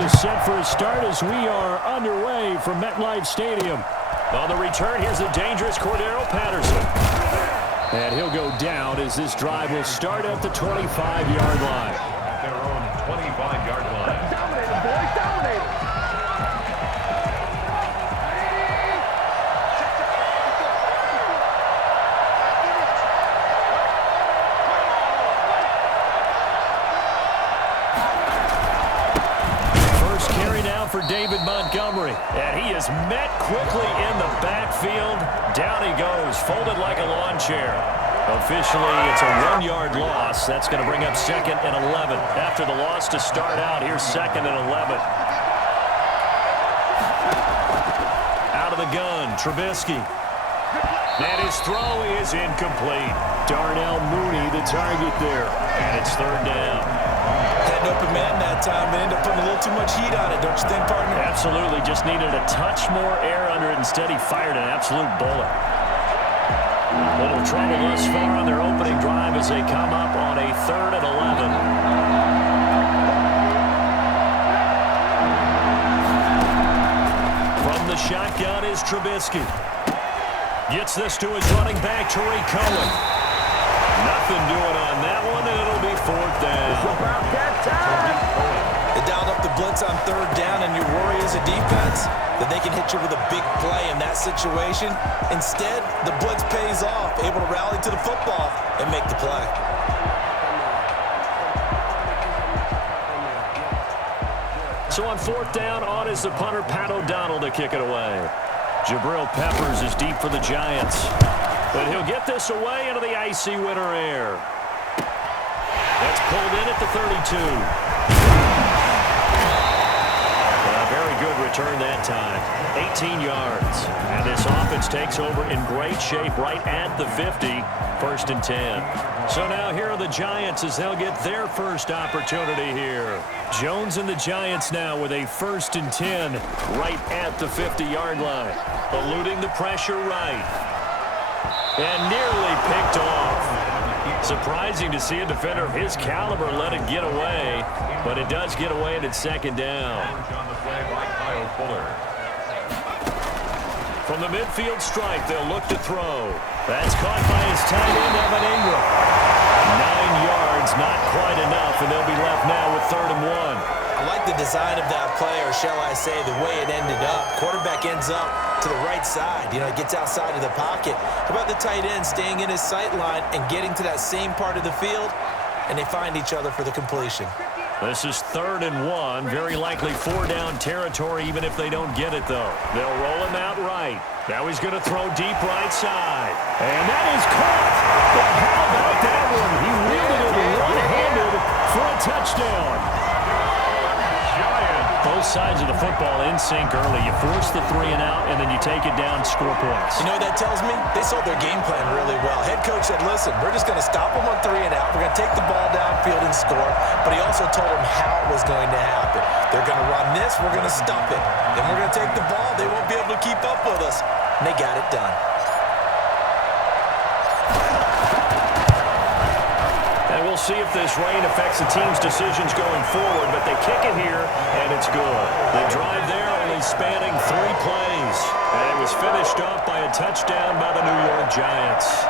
is set for a start as we are underway from MetLife Stadium. On the return, here's the dangerous Cordero Patterson. And he'll go down as this drive will start at the 25-yard line. At their own 25-yard line. Dominated, boys, dominated. For David Montgomery, and he is met quickly in the backfield. Down he goes, folded like a lawn chair. Officially, it's a 1-yard loss. That's going to bring up 2nd and 11. After the loss to start out, here's 2nd and 11. Out of the gun, Trubisky. And his throw is incomplete. Darnell Mooney, the target there, and it's 3rd down. Had an open man that time, but ended up putting a little too much heat on it, don't you think, partner? Absolutely. Just needed a touch more air under it. Instead, he fired an absolute bullet. Little trouble thus far on their opening drive as they come up on a 3rd and 11. From the shotgun is Trubisky. Gets this to his running back, Tariq Cohen. Nothing doing on that one, and it'll be 4th down. It's about that time. They dialed up the blitz on 3rd down, and your worry as a defense that they can hit you with a big play in that situation. Instead, the blitz pays off, able to rally to the football and make the play. So on 4th down, on is the punter, Pat O'Donnell, to kick it away. Jabril Peppers is deep for the Giants. But he'll get this away into the icy winter air. That's pulled in at the 32. A very good return that time. 18 yards. And this offense takes over in great shape right at the 50. 1st and 10. So now here are the Giants as they'll get their first opportunity here. Jones and the Giants now with a 1st and 10 right at the 50-yard line. Eluding the pressure right. And nearly picked off. Surprising to see a defender of his caliber let it get away, but it does get away and it's 2nd down. From the midfield stripe, they'll look to throw. That's caught by his tight end, Evan Ingram. 9 yards, not quite enough, and they'll be left now with 3rd and 1. I like the design of that play, or shall I say the way it ended up. Quarterback ends up to the right side. You know, it gets outside of the pocket. How about the tight end staying in his sight line and getting to that same part of the field, and they find each other for the completion. This is 3rd and 1. Very likely 4-down territory, even if they don't get it, though. They'll roll him out right. Now he's going to throw deep right side. And that is caught. But how about that one? He wielded it one-handed for a touchdown. Both sides of the football in sync early. You force the 3-and-out, and then you take it down, score points. You know what that tells me? They sold their game plan really well. Head coach said, listen, we're just going to stop them on 3-and-out. We're going to take the ball downfield and score. But he also told them how it was going to happen. They're going to run this. We're going to stop it. Then we're going to take the ball. They won't be able to keep up with us. And they got it done. And we'll see if this rain affects the team's decisions going forward, but they kick it here, and it's good. The drive there only spanning 3 plays, and it was finished off by a touchdown by the New York Giants.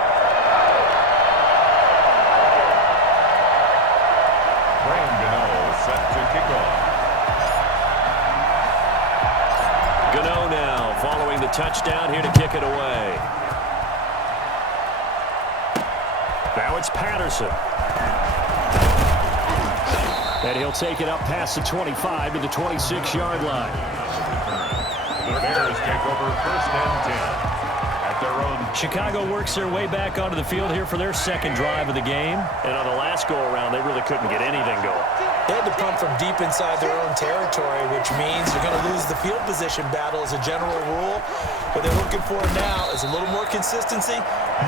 Brian Gano set to kick off. Gano now following the touchdown here to kick it away. Now it's Patterson. And he'll take it up past the 25 to the 26-yard line. The Bears take over 1st and 10 at their own. Chicago works their way back onto the field here for their 2nd drive of the game. And on the last go-around, they really couldn't get anything going. They had to punt from deep inside their own territory, which means you're going to lose the field position battle as a general rule. What they're looking for now is a little more consistency,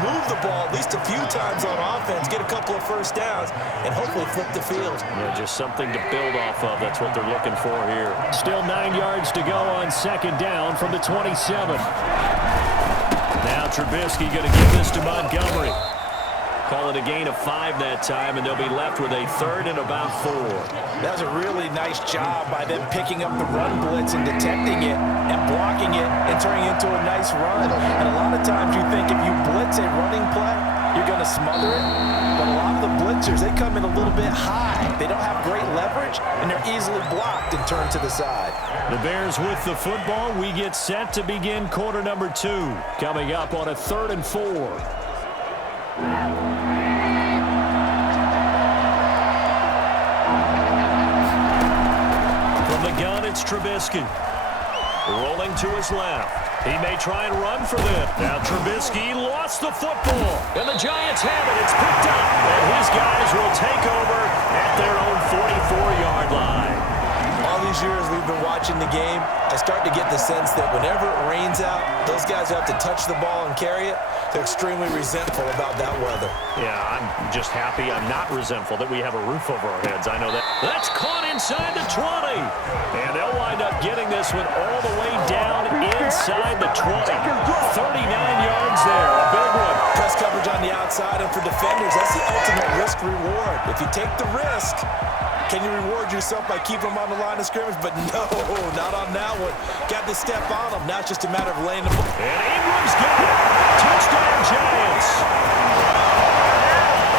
move the ball at least a few times on offense, get a couple of 1st downs, and hopefully flip the field. Yeah, just something to build off of. That's what they're looking for here. Still 9 yards to go on 2nd down from the 27. Now Trubisky going to give this to Montgomery. Call it a gain of 5 that time, and they'll be left with a 3rd and about 4. That was a really nice job by them picking up the run blitz and detecting it and blocking it and turning it into a nice run. And a lot of times you think if you blitz a running play, you're going to smother it. But a lot of the blitzers, they come in a little bit high. They don't have great leverage, and they're easily blocked and turned to the side. The Bears with the football. We get set to begin quarter number 2. Coming up on a 3rd and 4. From the gun, it's Trubisky. Rolling to his left. He may try and run for them. Now Trubisky lost the football. And the Giants have it. It's picked up. And his guys will take over at their own 44-yard line. All these years we've been watching the game, I start to get the sense that whenever it rains out, those guys who have to touch the ball and carry it, they're extremely resentful about that weather. Yeah, I'm just happy I'm not resentful that we have a roof over our heads. I know that. That's caught inside the 20. And they'll wind up getting this one all the way down inside the 20. 39 yards there, a big one. Press coverage on the outside, and for defenders, that's the ultimate risk-reward. If you take the risk, can you reward yourself by keeping them on the line of scrimmage? But no, not on that one. Got to step on them. Now it's just a matter of laying the ball. And Ingram's got it. Touchdown, Giants.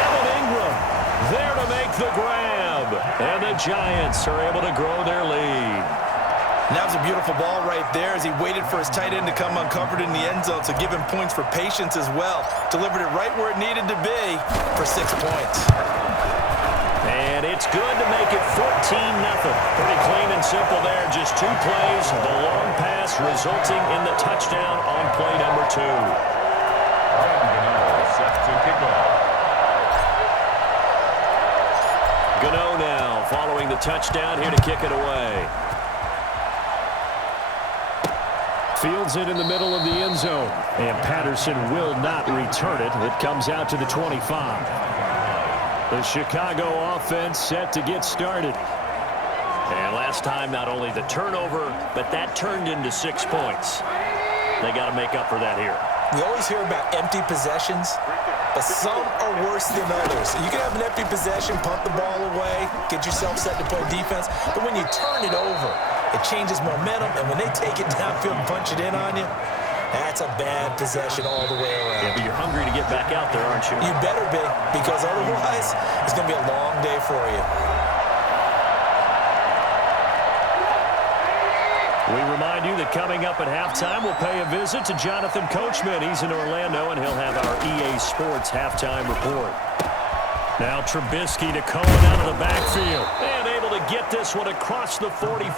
Evan Ingram there to make the grab. And the Giants are able to grow their lead. And that was a beautiful ball right there as he waited for his tight end to come uncovered in the end zone, so give him points for patience as well. Delivered it right where it needed to be for 6 points. And it's good to make it 14-0. Pretty clean and simple there. Just 2 plays. The long pass resulting in the touchdown on play number 2. Set to kick off. Gano now following the touchdown here to kick it away. Fields it in the middle of the end zone. And Patterson will not return it. It comes out to the 25. The Chicago offense set to get started. And last time, not only the turnover, but that turned into 6 points. They got to make up for that here. We always hear about empty possessions, but some are worse than others. You can have an empty possession, punt the ball away, get yourself set to play defense, but when you turn it over, it changes momentum, and when they take it downfield and punch it in on you, that's a bad possession all the way around. Yeah, but you're hungry to get back out there, aren't you? You better be, because otherwise, it's going to be a long day for you. We remind you that coming up at halftime, we'll pay a visit to Jonathan Coachman. He's in Orlando, and he'll have our EA Sports halftime report. Now Trubisky to Cohen out of the backfield. And able to get this one across the 45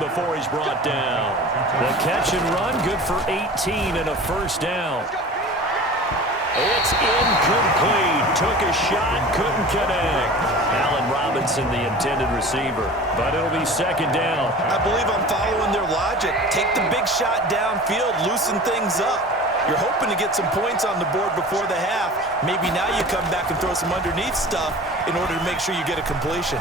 before he's brought down. The catch and run, good for 18 and a first down. It's incomplete. Took a shot, couldn't connect. Allen Robinson, the intended receiver. But it'll be second down. I believe I'm following their logic. Take the big shot downfield, loosen things up. You're hoping to get some points on the board before the half. Maybe now you come back and throw some underneath stuff in order to make sure you get a completion.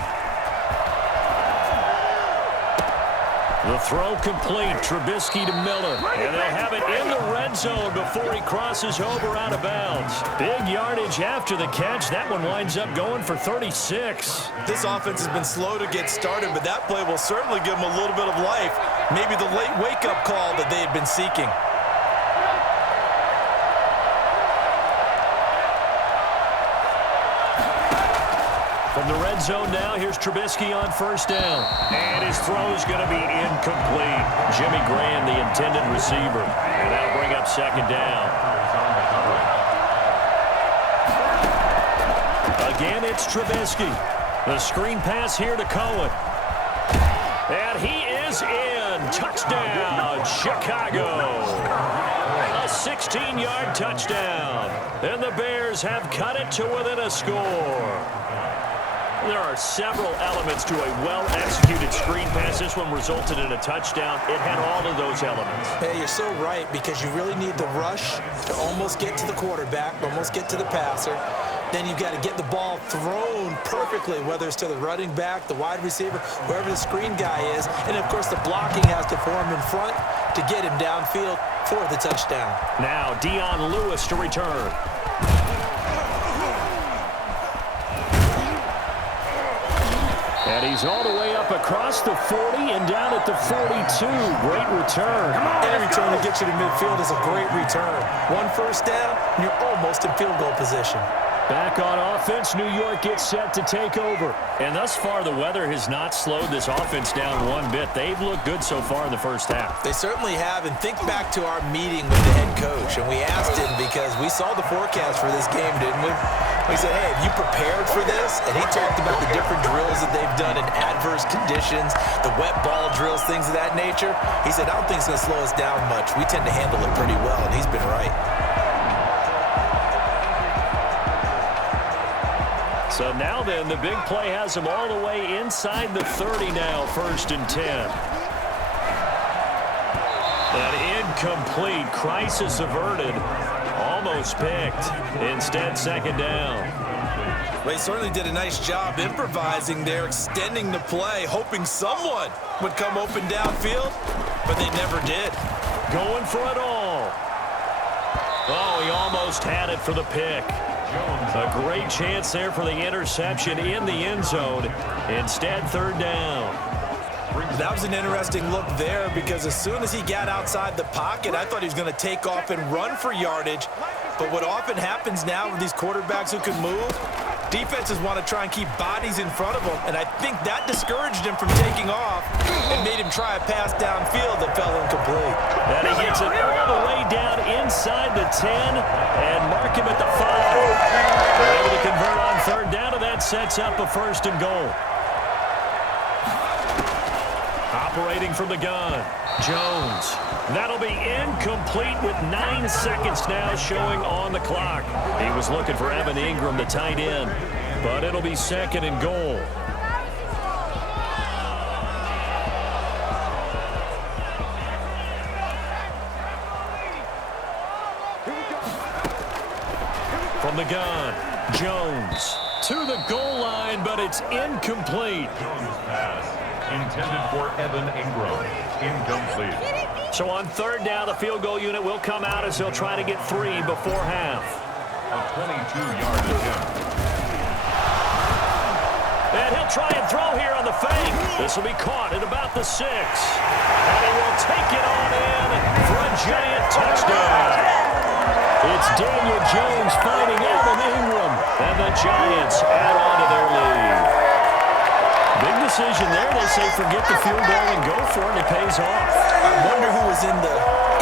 The throw complete. Trubisky to Miller. And they'll have it in the red zone before he crosses over out of bounds. Big yardage after the catch. That one winds up going for 36. This offense has been slow to get started, but that play will certainly give them a little bit of life. Maybe the late wake-up call that they had been seeking. From the red zone now, here's Trubisky on first down. And his throw is going to be incomplete. Jimmy Graham, the intended receiver. And that'll bring up second down. Again, it's Trubisky. The screen pass here to Cohen. And he is in. Touchdown, Chicago. A 16-yard touchdown. And the Bears have cut it to within a score. There are several elements to a well-executed screen pass. This one resulted in a touchdown. It had all of those elements. Hey, you're so right, because you really need the rush to almost get to the quarterback, almost get to the passer. Then you've got to get the ball thrown perfectly, whether it's to the running back, the wide receiver, wherever the screen guy is. And, of course, the blocking has to form in front to get him downfield for the touchdown. Now, Dion Lewis to return. And he's all the way up across the 40 and down at the 42. Great return. Any return to get you to midfield is a great return. One first down, and you're almost in field goal position. Back on offense, New York gets set to take over. And thus far, the weather has not slowed this offense down one bit. They've looked good so far in the first half. They certainly have. And think back to our meeting with the head coach. And we asked him because we saw the forecast for this game, didn't we? We said, hey, have you prepared for this? And he talked about the different drills that they've done in adverse conditions, the wet ball drills, things of that nature. He said, I don't think it's going to slow us down much. We tend to handle it pretty well, and he's been right. So now then, the big play has him all the way inside the 30 now, 1st and 10. An incomplete, crisis averted, almost picked. Instead, 2nd down. Well, he certainly did a nice job improvising there, extending the play, hoping someone would come open downfield, but they never did. Going for it all. Oh, he almost had it for the pick. A great chance there for the interception in the end zone. Instead, 3rd down. That was an interesting look there because as soon as he got outside the pocket, I thought he was going to take off and run for yardage. But what often happens now with these quarterbacks who can move, defenses want to try and keep bodies in front of them, and I think that discouraged him from taking off and made him try a pass downfield that fell incomplete. And he gets it all the way down inside the 10 and mark him at the 5. They're able to convert on 3rd down, and that sets up a 1st and goal. Operating from the gun, Jones. That'll be incomplete with 9 seconds now showing on the clock. He was looking for Evan Ingram, the tight end, but it'll be 2nd and goal. From the gun, Jones to the goal line, but it's incomplete. Jones pass intended for Evan Ingram. Incomplete. So on 3rd down, the field goal unit will come out as they'll try to get 3 before half. A 22-yard attempt. And he'll try and throw here on the fake. This will be caught at about the 6. And he will take it on in for a giant touchdown. It's Daniel Jones finding Evan Ingram. And the Giants add on to their lead. Big decision there. They say forget the field goal and go for it. It pays off. I wonder who was in the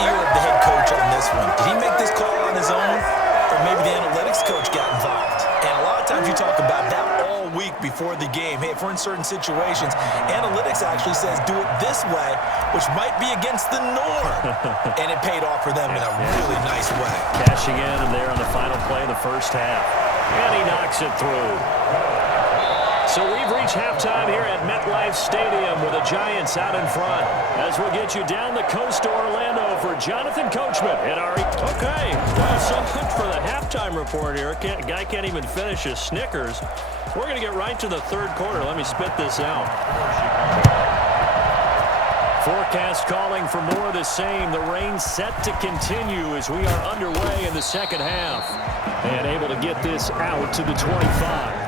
ear of the head coach on this one. Did he make this call on his own? Or maybe the analytics coach got involved? And a lot of times you talk about that all week before the game. Hey, if we're in certain situations, analytics actually says do it this way, which might be against the norm. And it paid off for them in a really nice way. Cashing in and there on the final play of the first half. And he knocks it through. So we've reached halftime here at MetLife Stadium with the Giants out in front. As we'll get you down the coast to Orlando for Jonathan Coachman and our... Okay, well, so much for the halftime report here. Guy can't even finish his Snickers. We're going to get right to the 3rd quarter. Let me spit this out. Forecast calling for more of the same. The rain set to continue as we are underway in the 2nd half. And able to get this out to the 25.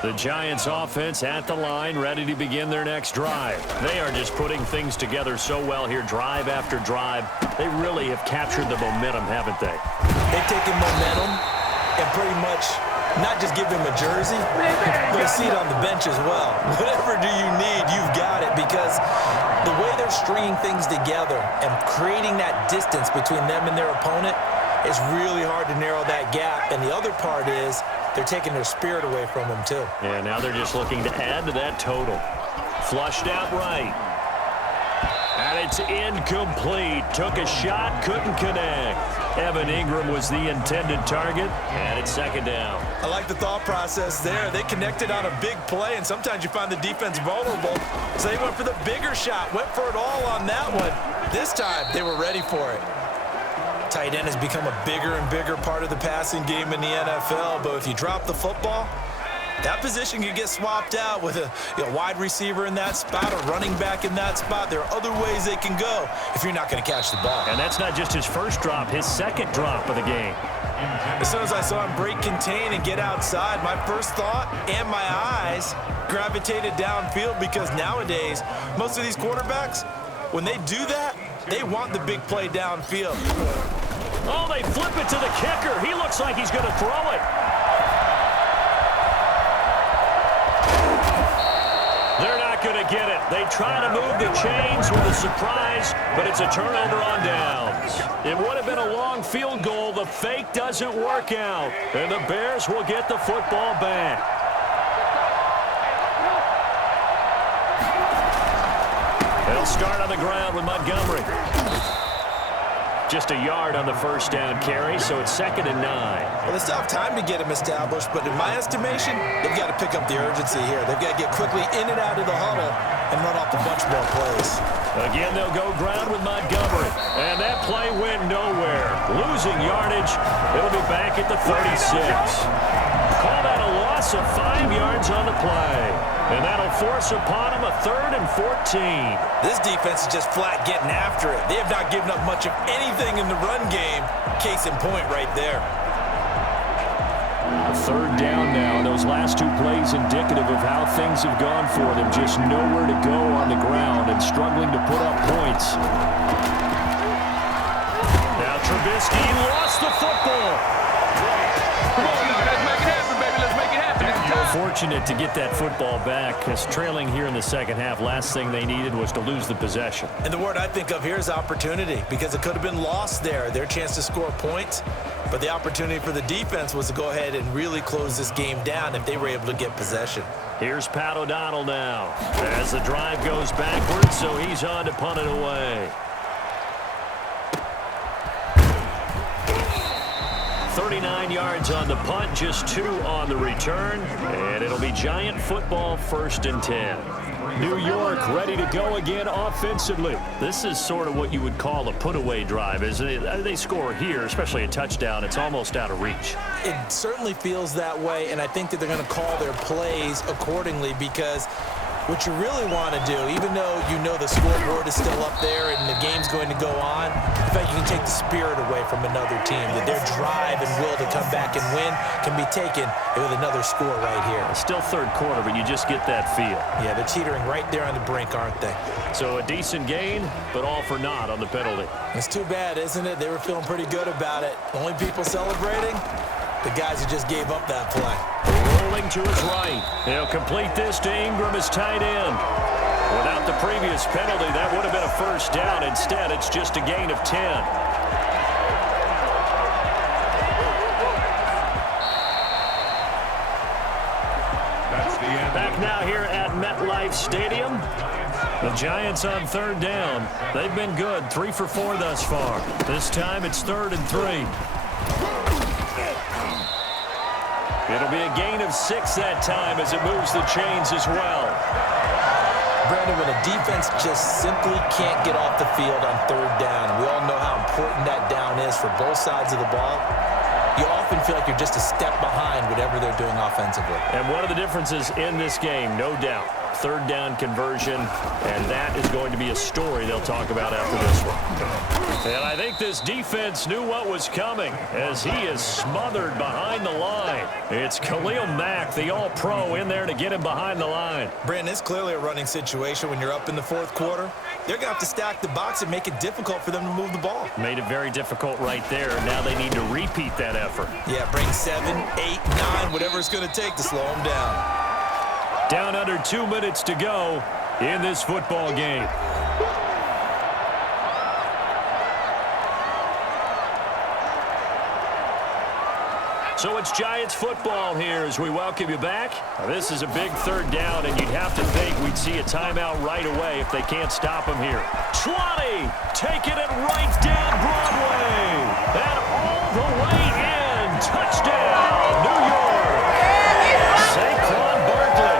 The Giants offense at the line, ready to begin their next drive. They are just putting things together so well here, drive after drive. They really have captured the momentum, haven't they? They've taken momentum and pretty much not just give him a jersey, but a seat on the bench as well. Whatever do you need, you've got it, because the way they're stringing things together and creating that distance between them and their opponent, it's really hard to narrow that gap. And the other part is they're taking their spirit away from them, too. Yeah, now they're just looking to add to that total. Flushed out right. And it's incomplete. Took a shot, couldn't connect. Evan Ingram was the intended target, and it's 2nd down. I like the thought process there. They connected on a big play, and sometimes you find the defense vulnerable. So they went for the bigger shot, went for it all on that one. This time, they were ready for it. Tight end has become a bigger and bigger part of the passing game in the NFL, but if you drop the football, that position could get swapped out with a wide receiver in that spot, a running back in that spot. There are other ways they can go if you're not going to catch the ball. And that's not just his first drop, his 2nd drop of the game. As soon as I saw him break contain and get outside, my first thought and my eyes gravitated downfield, because nowadays, most of these quarterbacks, when they do that, they want the big play downfield. Oh, they flip it to the kicker. He looks like he's going to throw it. They're not going to get it. They try to move the chains with a surprise, but it's a turnover on downs. It would have been a long field goal. The fake doesn't work out, and the Bears will get the football back. They'll start on the ground with Montgomery. Just a yard on the first down carry, so it's 2nd and 9. Well, they still have time to get him established, but in my estimation, they've got to pick up the urgency here. They've got to get quickly in and out of the huddle and run off a bunch more plays. Again, they'll go ground with Montgomery, and that play went nowhere. Losing yardage, it'll be back at the 36. Call that a loss of 5 yards on the play, and that'll force upon him a 3rd and 14. This defense is just flat getting after it. They have not given up much of anything in the run game. Case in point right there. A 3rd down now. Those last 2 plays indicative of how things have gone for them. Just nowhere to go on the ground and struggling to put up points. Now Trubisky lost the football. Come on now, let's make it happen, baby. Let's make it happen. Fortunate to get that football back, because trailing here in the second half, last thing they needed was to lose the possession. And the word I think of here is opportunity, because it could have been lost there, their chance to score points. But the opportunity for the defense was to go ahead and really close this game down if they were able to get possession. Here's Pat O'Donnell now as the drive goes backwards, so he's on to punt it away. 39 yards on the punt, just 2 on the return, and it'll be Giant football, 1st and 10. New York ready to go again offensively. This is sort of what you would call a put-away drive, isn't it? They score here, especially a touchdown. It's almost out of reach. It certainly feels that way, and I think that they're going to call their plays accordingly, because what you really want to do, even though you know the scoreboard is still up there and the game's going to go on, in fact, you can take the spirit away from another team, that their drive and will to come back and win can be taken with another score right here. It's still 3rd quarter, but you just get that feel. Yeah, they're teetering right there on the brink, aren't they? So a decent gain, but all for naught on the penalty. It's too bad, isn't it? They were feeling pretty good about it. Only people celebrating, the guys who just gave up that play. Rolling to his right. He'll complete this to Ingram as tight end. Without the previous penalty, that would have been a 1st down. Instead, it's just a gain of 10. That's the end. Back now here at MetLife Stadium. The Giants on 3rd down. They've been good, 3 for 4 thus far. This time it's 3rd and 3. It'll be a gain of 6 that time as it moves the chains as well. Brandon, when a defense just simply can't get off the field on 3rd down, we all know how important that down is for both sides of the ball. You often feel like you're just a step behind whatever they're doing offensively. And one of the differences in this game, no doubt, 3rd down conversion, and that is going to be a story they'll talk about after this one. And I think this defense knew what was coming as he is smothered behind the line. It's Khalil Mack, the all-pro, in there to get him behind the line. Brandon, it's clearly a running situation when you're up in the 4th quarter. They're going to have to stack the box and make it difficult for them to move the ball. Made it very difficult right there. Now they need to repeat that effort. Yeah, bring 7, 8, 9, whatever it's going to take to slow them down. Down under 2 minutes to go in this football game. So it's Giants football here as we welcome you back. This is a big 3rd down, and you'd have to think we'd see a timeout right away if they can't stop him here. Clowney taking it right down Broadway. And all the way in. Touchdown, New York. Saquon Barkley,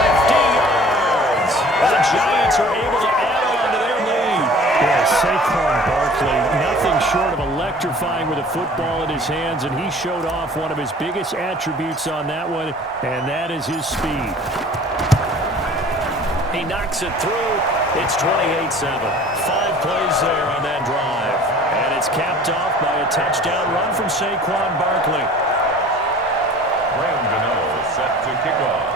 50 yards. And the Giants are able to add on to their lead. Yeah, Saquon Barkley, nothing short of electrifying with a football in his hands, and he showed off one of his biggest attributes on that one, and that is his speed. He knocks it through. It's 28-7. 5 plays there on that drive, and it's capped off by a touchdown run from Saquon Barkley. Graham Gano set to kick off.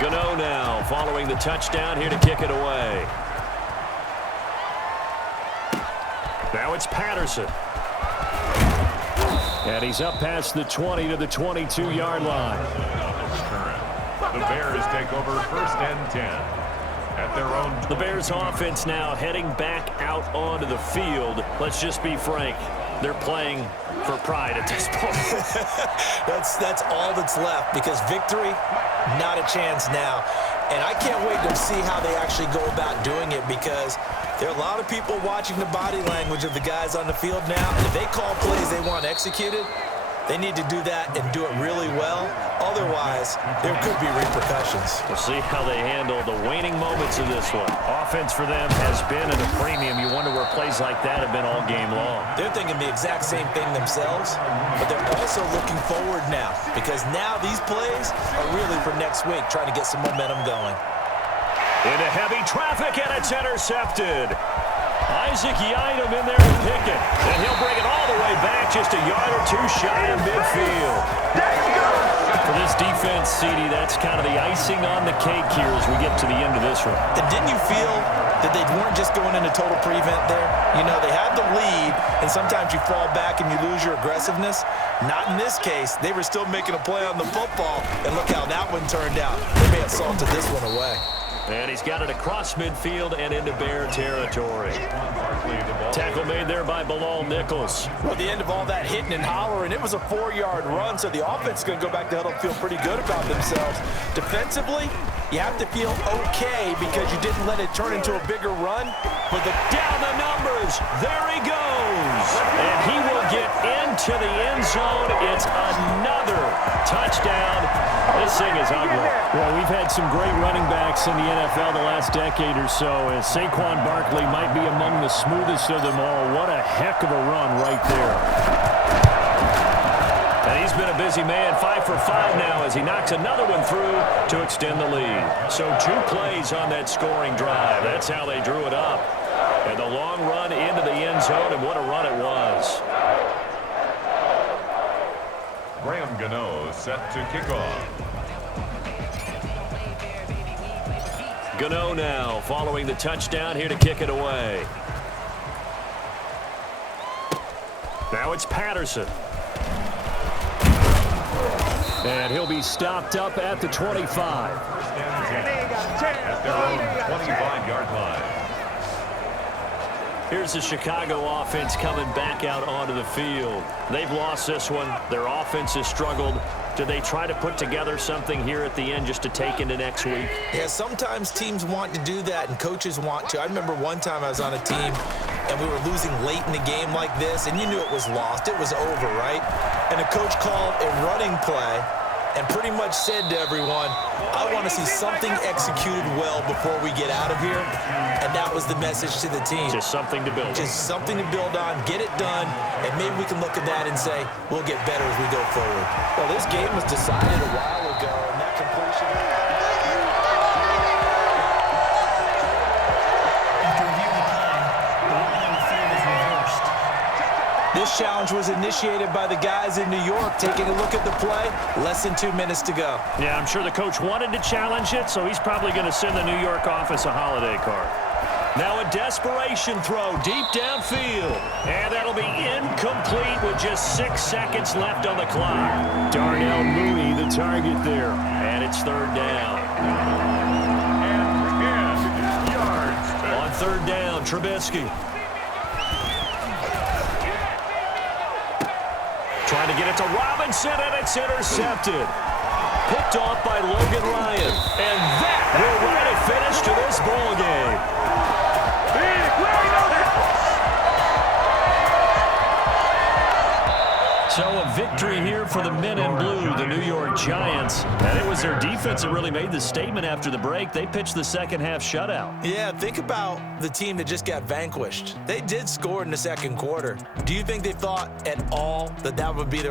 Gano now following the touchdown here to kick it away. Now it's Patterson. And he's up past the 20 to the 22-yard line. The Bears take over 1st and 10 at their own. The Bears offense now heading back out onto the field. Let's just be frank. They're playing for pride at this point. That's all that's left, because victory, not a chance now. And I can't wait to see how they actually go about doing it, because there are a lot of people watching the body language of the guys on the field now. And if they call plays they want executed, they need to do that and do it really well. Otherwise, there could be repercussions. We'll see how they handle the waning moments of this one. Offense for them has been at a premium. You wonder where plays like that have been all game long. They're thinking the exact same thing themselves, but they're also looking forward now, because now these plays are really for next week, trying to get some momentum going. Into heavy traffic, and it's intercepted. Isaac Yiadom in there to pick it. And he'll bring it all the way back, just a yard or two shy of midfield. For this defense, CD, that's kind of the icing on the cake here as we get to the end of this one. And didn't you feel that they weren't just going into total prevent there? You know, they had the lead, and sometimes you fall back and you lose your aggressiveness. Not in this case. They were still making a play on the football, and look how that one turned out. They may have salted this one away. And he's got it across midfield and into Bear territory. Tackle made there by Bilal Nichols. Well, at the end of all that hitting and hollering, it was a 4-yard run, so the offense is going to go back to huddle and feel pretty good about themselves. Defensively, you have to feel okay because you didn't let it turn into a bigger run. But down the numbers, there he goes. And he will get into the end zone. It's another touchdown. This thing is ugly. Well, we've had some great running backs in the NFL the last decade or so, and Saquon Barkley might be among the smoothest of them all. What a heck of a run right there. And he's been a busy man, 5 for 5 now as he knocks another one through to extend the lead. So 2 plays on that scoring drive. That's how they drew it up. And the long run into the end zone, and what a run it was. Graham Gano set to kick off. Gano now following the touchdown here to kick it away. Now it's Patterson. And he'll be stopped up at the 25. First and 10 at their own 25-yard line. Here's the Chicago offense coming back out onto the field. They've lost this one. Their offense has struggled. Do they try to put together something here at the end just to take into next week? Yeah, sometimes teams want to do that and coaches want to. I remember one time I was on a team and we were losing late in the game like this, and you knew it was lost. It was over, right? And the coach called a running play and pretty much said to everyone, I want to see something executed well before we get out of here. And that was the message to the team. Just something to build on. Just something to build on, get it done, and maybe we can look at that and say, we'll get better as we go forward. Well, this game was decided a while ago, and that completion... After reviewing the play, the ruling on the field is reversed. This challenge was initiated by the guys in New York. Taking a look at the play, less than 2 minutes to go. Yeah, I'm sure the coach wanted to challenge it, so he's probably going to send the New York office a holiday card. Now a desperation throw deep downfield. And that'll be incomplete with just 6 seconds left on the clock. Darnell Mooney, the target there. And it's 3rd down. And yards. On 3rd down, Trubisky. Trying to get it to Robinson, and it's intercepted. Picked off by Logan Ryan. And that will write a finish to this ball game. So a victory here for the men in blue, the New York Giants. And it was their defense that really made the statement after the break. They pitched the second half shutout. Yeah, think about the team that just got vanquished. They did score in the second quarter. Do you think they thought at all that that would be their